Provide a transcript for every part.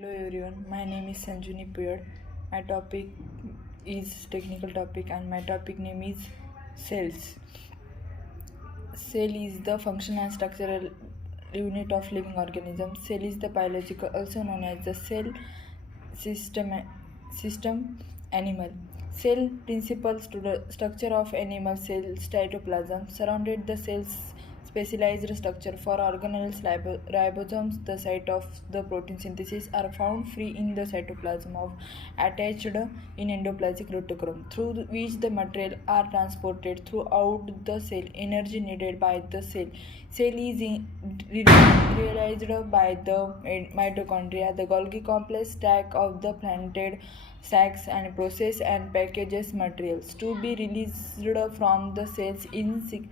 Hello everyone, my name is Sanjuni Puyad. My topic is technical topic and my topic name is cells. Cell is the functional and structural unit of living organism. Cell is the biological, also known as the cell system, system animal. Cell principles to the structure of animal cell cytoplasm surrounded the cell's specialized structure for organelles ribosomes. The site of the protein synthesis are found free in the cytoplasm of attached in endoplasmic reticulum, through which the material are transported throughout the cell. Energy needed by the cell is realized by the mitochondria. The Golgi complex stack of the planted sacs and process and packages materials to be released from the cells in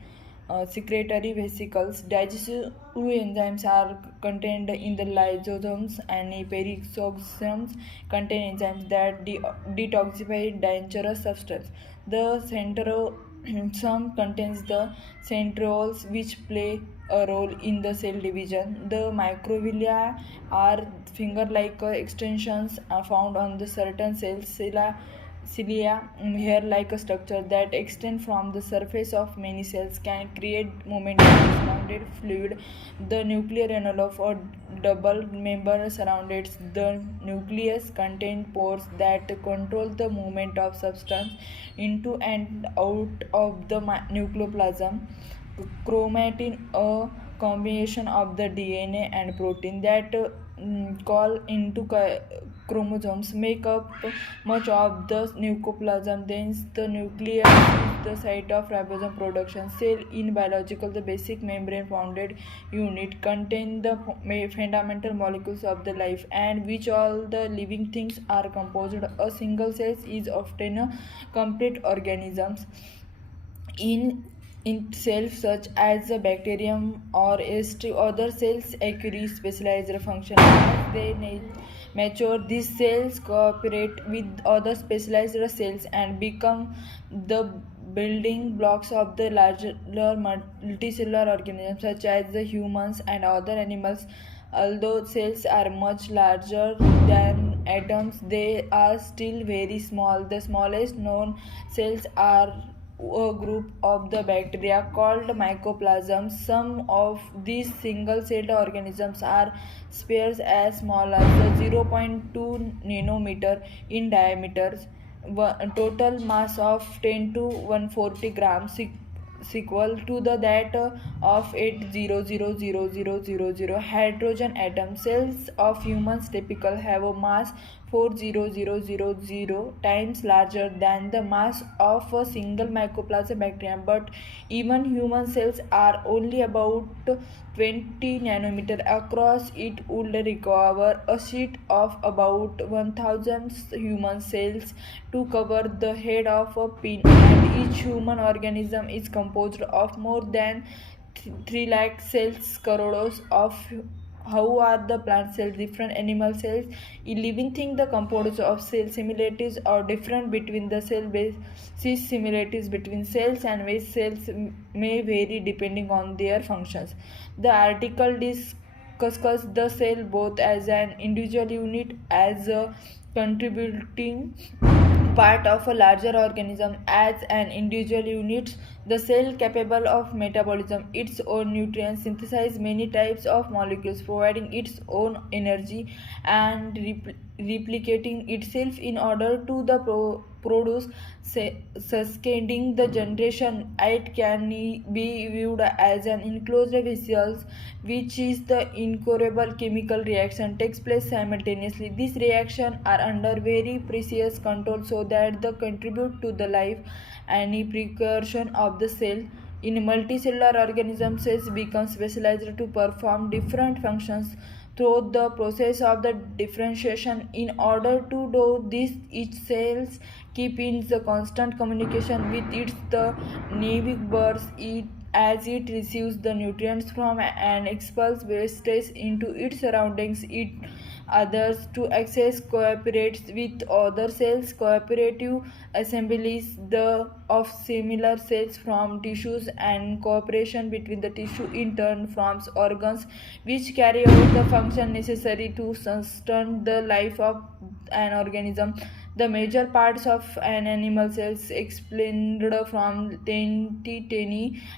secretory vesicles. Digestive enzymes are contained in the lysosomes, and peroxisomes contain enzymes that detoxify dangerous substances. The centrosome contains the centrioles, which play a role in the cell division. The microvilli are finger-like extensions found on the certain cells. Cilia, hair-like structure that extend from the surface of many cells, can create momentum surrounded fluid. The nuclear envelope or double member surrounds the nucleus contain pores that control the movement of substance into and out of the nucleoplasm. Chromatin, a combination of the DNA and protein that call into chromosomes, make up much of the nucleoplasm. Thence the nucleus is the site of ribosome production. Cell in biological, the basic membrane founded unit, contain the fundamental molecules of the life, and which all the living things are composed. A single cell is often a complete organism in itself, such as a bacterium or yeast. Other cells acquire specialized function as they mature. These cells cooperate with other specialized cells and become the building blocks of the larger multicellular organisms, such as the humans and other animals. Although cells are much larger than atoms, they are still very small. The smallest known cells are a group of the bacteria called mycoplasm. Some of these single-celled organisms are spheres as small as 0.2 nanometer in diameter, total mass of 10 to 140 grams, equal to the that of 8000000 hydrogen atom. Cells of humans typically have a mass 40000 times larger than the mass of a single mycoplasma bacterium, but even human cells are only about 20 nanometer across. It would require a sheet of about 1000 human cells to cover the head of a pin, and each human organism is composed of more than 3 lakh cells. Crores of how are the plant cells, different animal cells, in living thing. The components of cell similarities are different between the cell basis. Similarities between cells and waste cells may vary depending on their functions. The article discusses the cell both as an individual unit as a contributing part of a larger organism. As an individual unit, the cell capable of metabolism its own nutrients, synthesize many types of molecules, providing its own energy and replicating itself in order to the produce sustaining the generation. It can be viewed as an enclosed vessel, which is the incurable chemical reaction takes place simultaneously. These reactions are under very precise control so that they contribute to the life and precursor of the cell. In multicellular organisms, cells become specialized to perform different functions through the process of the differentiation. In order to do this, each cells keep in the constant communication with its the neighbors as it receives the nutrients from and expels wastage into its surroundings. It others to access cooperates with other cells. Cooperative assemblies of similar cells from tissues, and cooperation between the tissue in turn forms organs which carry out the function necessary to sustain the life of an organism. The major parts of an animal cells explained from 10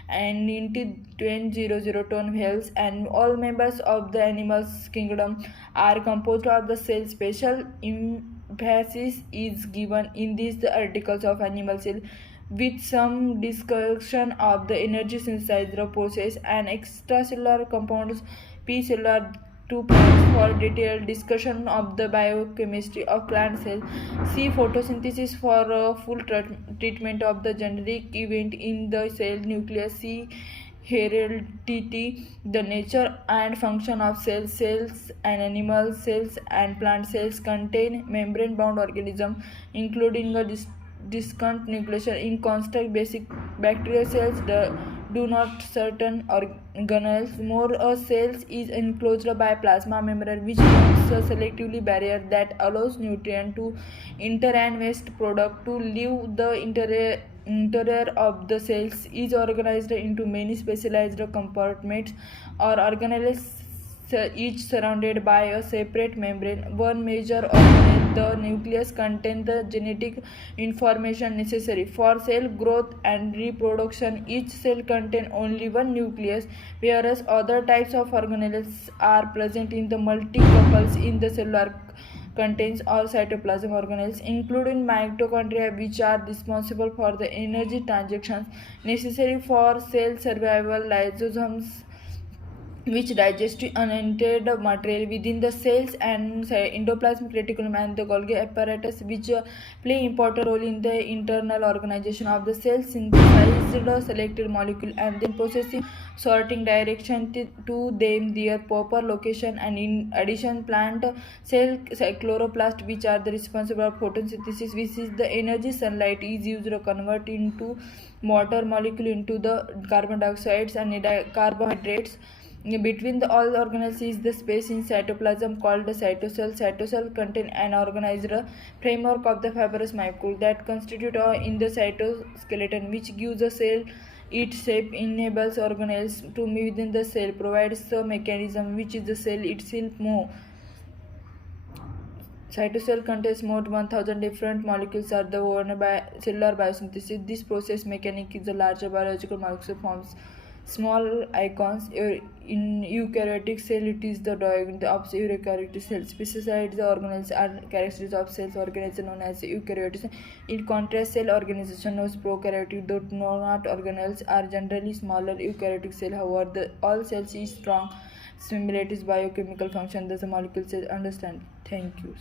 and into 20,000 cells, and all members of the animal's kingdom are composed of the cell. Special emphasis is given in these articles of animal cell, with some discussion of the energy synthesis process and extracellular compounds p cellular to plants. For detailed discussion of the biochemistry of plant cells, see photosynthesis. For a full treatment of the generic event in the cell nucleus, see heredity. The nature and function of cells. Cells and animal cells and plant cells contain membrane-bound organisms, including a distinct nucleus. In construct basic bacterial cells do not certain organelles. More a cell is enclosed by plasma membrane, which forms a selectively barrier that allows nutrient to enter and waste product to leave the interior of the cells is organized into many specialized compartments or organelles, each surrounded by a separate membrane. One major organelle, the nucleus, contains the genetic information necessary for cell growth and reproduction. Each cell contains only one nucleus, whereas other types of organelles are present in the multi-couples in the cellular contains all cytoplasm organelles, including mitochondria, which are responsible for the energy transactions necessary for cell survival. Lysosomes, which digest unentered material within the cells, and endoplasmic reticulum and the Golgi apparatus, which play important role in the internal organization of the cell. Synthesized selected molecule and then processing, sorting direction to them their proper location, and in addition plant cell chloroplast, which are the responsible for photosynthesis, which is the energy sunlight is used to convert into water molecule into the carbon dioxide and carbohydrates. Between all organelles is the space in cytoplasm called the cytosol. Cytosol contain an organized framework of the fibrous microtubule that constitute in the cytoskeleton, which gives the cell its shape, enables organelles to move within the cell, provides the mechanism which is the cell itself move. Cytosol contains more than 1,000 different molecules are the one by cellular biosynthesis. This process mechanic is the larger biological molecule forms small icons. In eukaryotic cell, it is the diagram of eukaryotic cells. Besides, the organelles are characteristics of cells organization known as eukaryotic. In contrast, cell organization known as prokaryotic, though not organelles are generally smaller eukaryotic cell. However, all cells is strong similarities biochemical function. Thus, the molecule cells understand. Thank you.